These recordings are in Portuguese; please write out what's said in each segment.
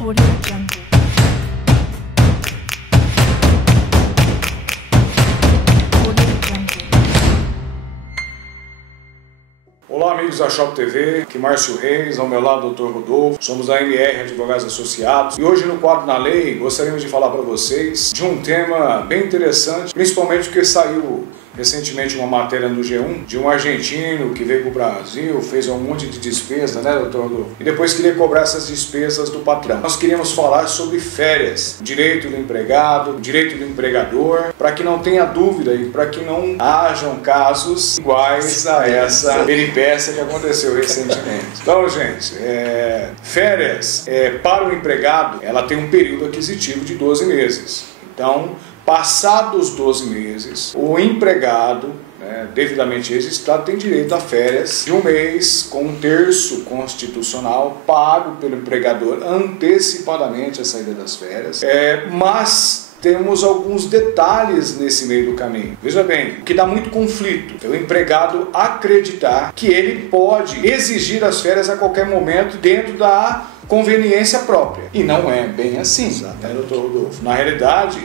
Audio Jungle. Audio Jungle. Olá amigos da Shop TV, aqui Márcio Reis, ao meu lado Dr. Rodolfo, somos da MR Advogados Associados e hoje no quadro Na Lei gostaríamos de falar para vocês de um tema bem interessante, principalmente porque saiu recentemente uma matéria no G1 de um argentino que veio para o Brasil, fez um monte de despesa, né, doutor Rodolfo? E depois queria cobrar essas despesas do patrão. Nós queríamos falar sobre férias, direito do empregado, direito do empregador, para que não tenha dúvida e para que não hajam casos iguais a essa peripécia que aconteceu recentemente. Então, gente, férias para o empregado, ela tem um período aquisitivo de 12 meses. Então, passados 12 meses, o empregado, devidamente registrado, tem direito a férias de um mês com um terço constitucional pago pelo empregador antecipadamente a saída das férias, mas temos alguns detalhes nesse meio do caminho. Veja bem, o que dá muito conflito é o empregado acreditar que ele pode exigir as férias a qualquer momento dentro da conveniência própria. E não é bem assim, né, doutor Rodolfo? Na realidade,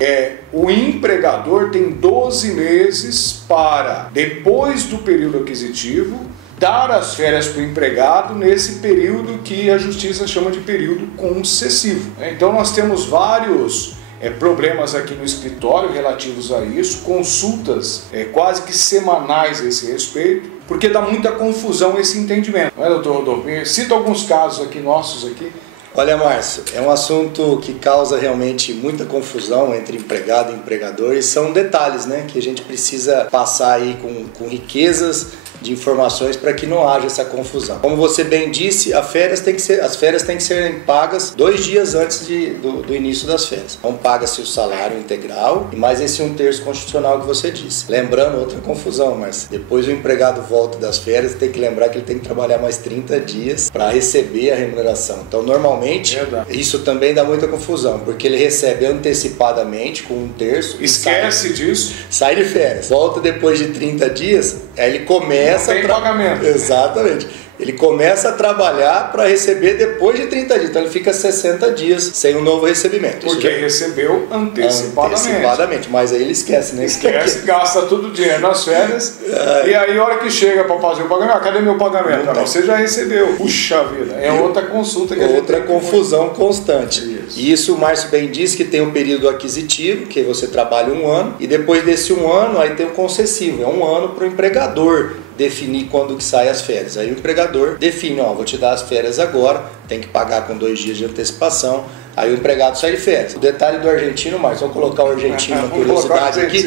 o empregador tem 12 meses para, depois do período aquisitivo, dar as férias para o empregado nesse período que a justiça chama de período concessivo. Então nós temos vários problemas aqui no escritório relativos a isso, consultas quase que semanais a esse respeito, porque dá muita confusão esse entendimento, não é, doutor Rodolfo? Cito alguns casos aqui nossos aqui. Olha, Márcio, é um assunto que causa realmente muita confusão entre empregado e empregador e são detalhes, né, que a gente precisa passar aí com riquezas de informações para que não haja essa confusão. Como você bem disse, as férias têm que serem pagas 2 dias antes do início das férias. Então paga-se o salário integral e mais esse 1/3 constitucional que você disse. Lembrando outra confusão, mas depois o empregado volta das férias, tem que lembrar que ele tem que trabalhar mais 30 dias para receber a remuneração. Então normalmente isso também dá muita confusão, porque ele recebe antecipadamente com 1/3. Esquece disso. Sai de férias. Volta depois de 30 dias, aí ele começa não tem pagamento. Exatamente. Ele começa a trabalhar para receber depois de 30 dias. Então ele fica 60 dias sem um novo recebimento. Porque recebeu antecipadamente. Mas aí ele esquece, né? Esquece, gasta todo o dinheiro nas férias. E aí, a hora que chega para fazer o pagamento, cadê meu pagamento? Você já recebeu. Puxa vida, é outra consulta que a gente outra confusão constante. E isso o Márcio bem disse que tem um período aquisitivo, que você trabalha 1 ano, e depois desse 1 ano, aí tem o concessivo. É 1 ano para o empregador definir quando que sai as férias. Aí o empregador define, vou te dar as férias agora, tem que pagar com 2 dias de antecipação, aí o empregado sai de férias. O detalhe do argentino, Márcio, vamos colocar o argentino na curiosidade aqui,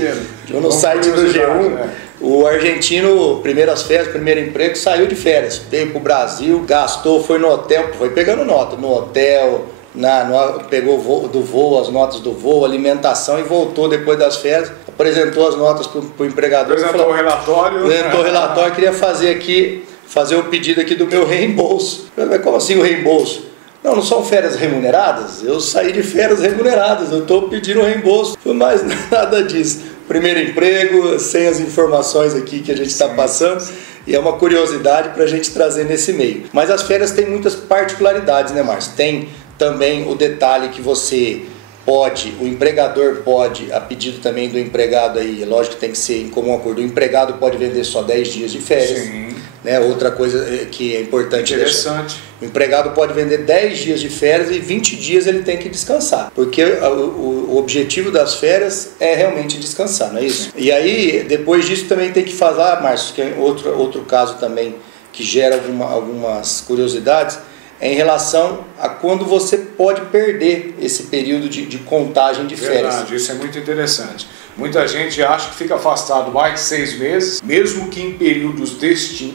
no site do G1, o argentino, primeiras férias, primeiro emprego, saiu de férias, veio pro Brasil, gastou, foi no hotel, foi pegando nota, no hotel, pegou do voo, as notas do voo, alimentação e voltou depois das férias, apresentou as notas para o empregador. Apresentou o relatório. Apresentou o relatório, queria fazer o pedido aqui do meu reembolso. Mas como assim o reembolso? Não são férias remuneradas? Eu saí de férias remuneradas, eu estou pedindo reembolso. Mas nada disso. Primeiro emprego, sem as informações aqui que a gente está passando. E é uma curiosidade para a gente trazer nesse meio. Mas as férias têm muitas particularidades, né, Márcio? Tem também o detalhe que o empregador pode, a pedido também do empregado aí, lógico que tem que ser em comum acordo, o empregado pode vender só 10 dias de férias. Sim. Né? Outra coisa que é importante Interessante. O empregado pode vender 10 dias de férias e 20 dias ele tem que descansar, porque o objetivo das férias é realmente descansar, não é isso? Sim. E aí, depois disso também tem que falar, Márcio, que é outro caso também que gera algumas curiosidades, em relação a quando você pode perder esse período de contagem de férias. Verdade, isso é muito interessante. Muita gente acha que fica afastado mais de 6 meses, mesmo que em períodos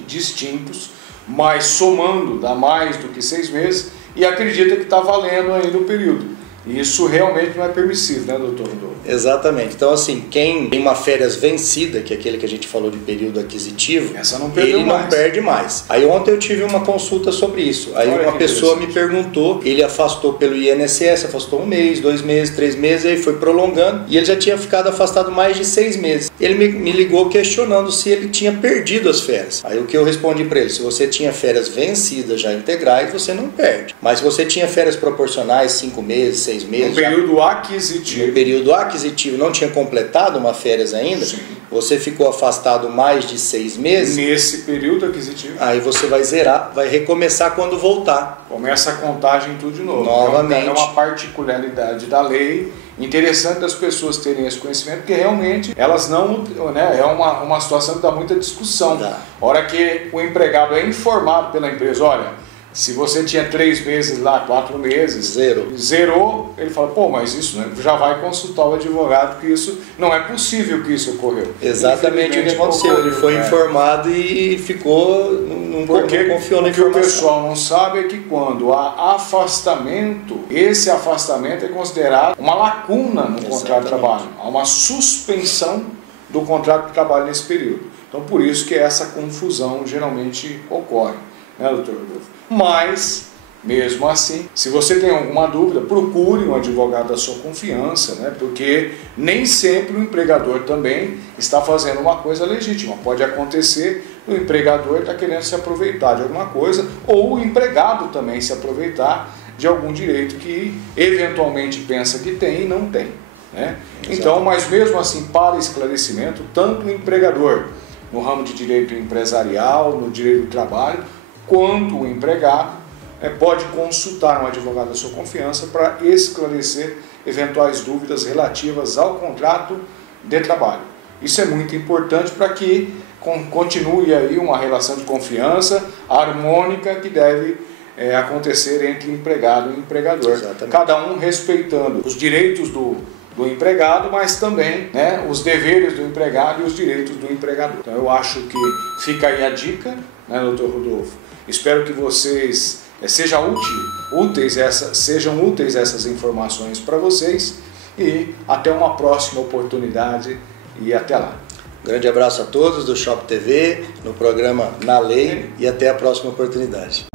distintos, mas somando dá mais do que 6 meses e acredita que está valendo ainda o período. E isso realmente não é permissivo, né, doutor Rodolfo? Exatamente. Então, assim, quem tem uma férias vencida, que é aquele que a gente falou de período aquisitivo, essa não perdeu ele mais. não perde mais. Aí ontem eu tive uma consulta sobre isso. Aí Olha uma pessoa me perguntou, ele afastou pelo INSS, afastou 1 mês, 2 meses, 3 meses, aí foi prolongando, e ele já tinha ficado afastado mais de 6 meses. Ele me ligou questionando se ele tinha perdido as férias. Aí o que eu respondi para ele, se você tinha férias vencidas já integrais, você não perde. Mas se você tinha férias proporcionais, 5 meses, 6 meses... No período aquisitivo. No período aquisitivo, não tinha completado uma férias ainda, sim, você ficou afastado mais de 6 meses... Nesse período aquisitivo. Aí você vai zerar, vai recomeçar quando voltar. Começa a contagem tudo de novo. Novamente. É uma particularidade da lei. Interessante das pessoas terem esse conhecimento, porque realmente elas não... Né, é uma situação que dá muita discussão. Dá. A hora que o empregado é informado pela empresa, olha... Se você tinha 3 meses lá, 4 meses, zerou, ele fala, pô, mas isso, né, já vai consultar o advogado, que isso não é possível que isso ocorreu. Exatamente o que aconteceu. Ele foi informado e ficou, não confiou na informação. O que o pessoal não sabe é que quando há afastamento, esse afastamento é considerado uma lacuna no contrato de trabalho. Há uma suspensão do contrato de trabalho nesse período. Então, por isso que essa confusão geralmente ocorre, né, doutor Rodolfo? Mas, mesmo assim, se você tem alguma dúvida, procure um advogado da sua confiança, né? Porque nem sempre o empregador também está fazendo uma coisa legítima. Pode acontecer o empregador estar querendo se aproveitar de alguma coisa, ou o empregado também se aproveitar de algum direito que eventualmente pensa que tem e não tem, né? Então, mas mesmo assim, para esclarecimento, tanto o empregador no ramo de direito empresarial, no direito do trabalho, quanto o empregado pode consultar um advogado da sua confiança para esclarecer eventuais dúvidas relativas ao contrato de trabalho. Isso é muito importante para que continue aí uma relação de confiança harmônica que deve acontecer entre empregado e empregador. Exatamente. Cada um respeitando os direitos do empregado, mas também, né, os deveres do empregado e os direitos do empregador. Então eu acho que fica aí a dica, né, doutor Rodolfo? Espero que vocês sejam úteis essas informações para vocês e até uma próxima oportunidade e até lá. Grande abraço a todos do Shop TV, no programa Na Lei e até a próxima oportunidade.